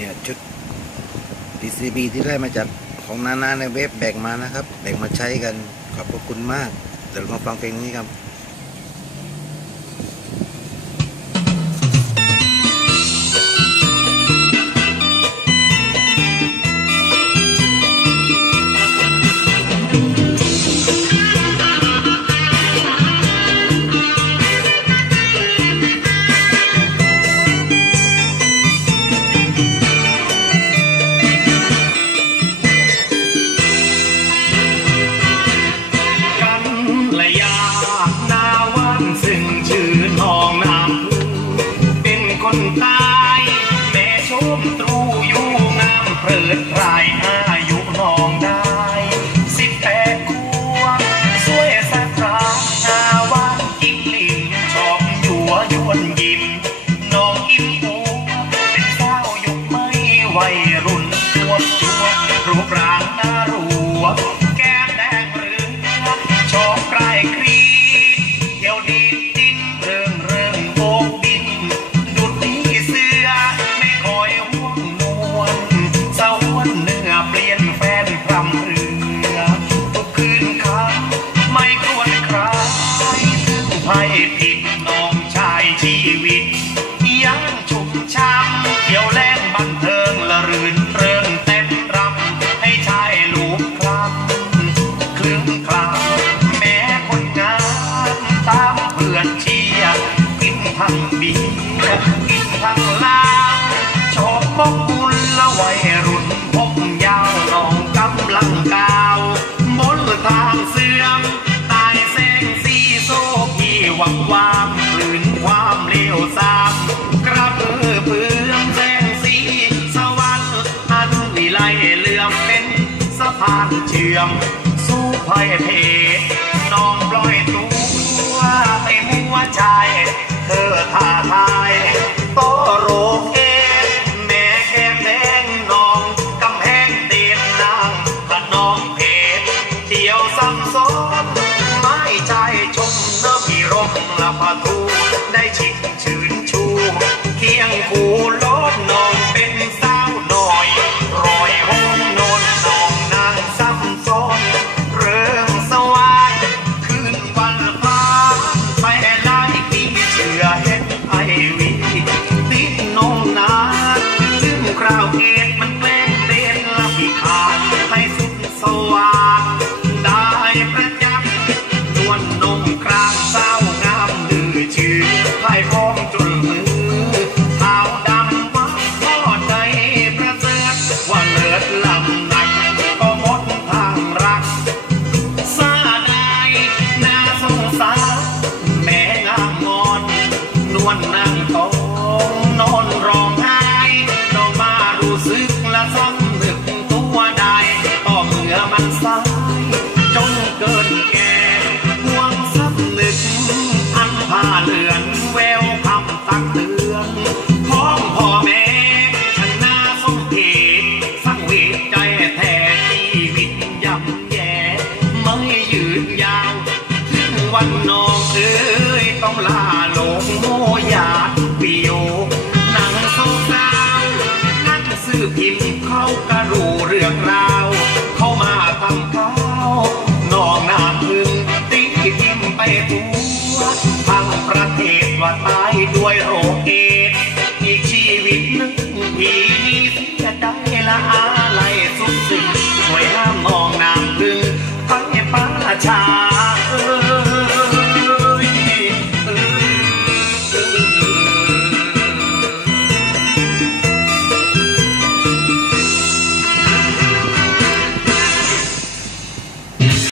เนี่ยชุด PCB ที่ได้มาจากของนานาในเว็บแบ่งมานะครับ แบ่งมาใช้กันขอบพระคุณมาก เดี๋ยวเรามาฟังเพลงนี้ครับ คนตายแม่ชมตรูอยู่งามเพลิดพรายอายุน้องได้ สิบแปดขวบสวยสักครานาวันจิ้งลิงชอบยั่วยวนยิ้ม น้องอิ่มหัวเป็นสาวยุคไม่วัยรุ่นชวบชวรูปร่างน่ารัว งเบีกินทั้งล้าชอบมองบุญละวัยรุ่นผมยาวน้องกำลังกาวบนทางเสื่อมตายแสงสีโซพี่หวังวามกลืนความเลวทรามกระเพื่อเพื่อแสงสีสวรรค์อันวิไลเลื่อมเป็นสะพานเชื่อมสู้ภัยเพน้องปล่อยตัวให้หัวใจ เธอท่าทายโตโรคเอดแม่แก้มแดงนองกำแพงเตียนนางขนองเพชรเที่ยวซ้ำซ้อนไม่ใจชมเนื้อพี่รมละพะทูได้ชิดชื่ ไม่ยืนยาว ถึงวันน้องเอ้ยต้องลาลงโมยาดเปียหนั่งโซซาวนั่งซื้อพิมพ์เข้ากระรูเรื่องราว เข้ามาทำข้าน้องน้าพึ่งติ๊กทิมไปทั่วทั้งประเทศว่าตายด้วยโรคเอดอีกชีวิตหนึ่งพี่นี้จะได้ละอา